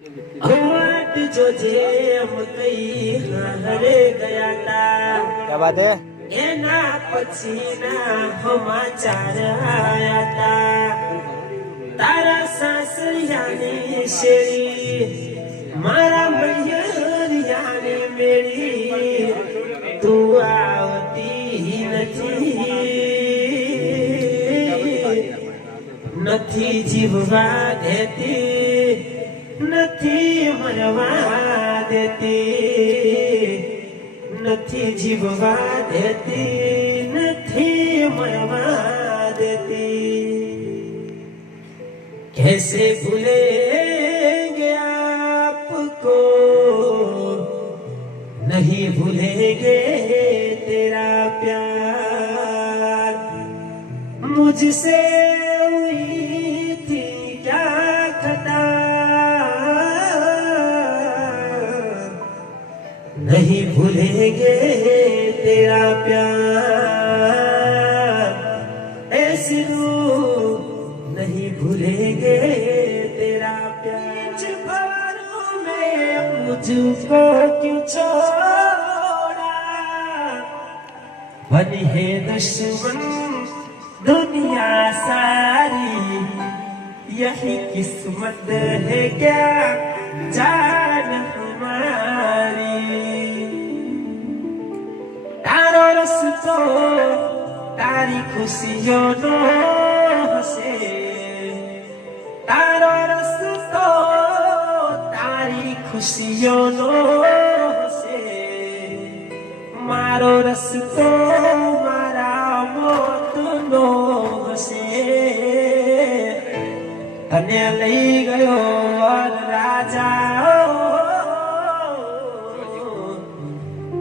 घाट जो जेम कई हरे गया था। क्या बात है? एना पछीना समाचार आया था। तारा सासरियानी शेरी मारा मैयरियानी मेरी तू आवती નથી જીવવા દેતી નથી મરવા દેતી નથી જીવવા દેતી નથી मरवा देती। कैसे भूलेंगे आपको नहीं भूलेंगे तेरा प्यार। मुझसे हुई थी क्या खता नहीं भूलेंगे तेरा प्यार। ऐसी रूह नहीं भूलेंगे तेरा प्यार। भवरों में मुझको क्यों छोड़ा बनी है दुश्मन दुनिया सारी। यही किस्मत है क्या जान हमारी। तारो रस्तो तारी खुशियों नो हसे। तारो रस्तो तारी खुशियों नो हसे। मारो रस्तो मारा मोत नो हसे। तने लई गयो राजा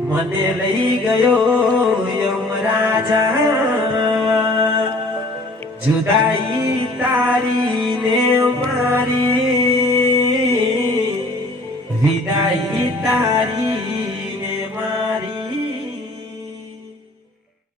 मने लई गयो यमराजा। जुदाई तारी ने मारी विदाई तारी ने मारी।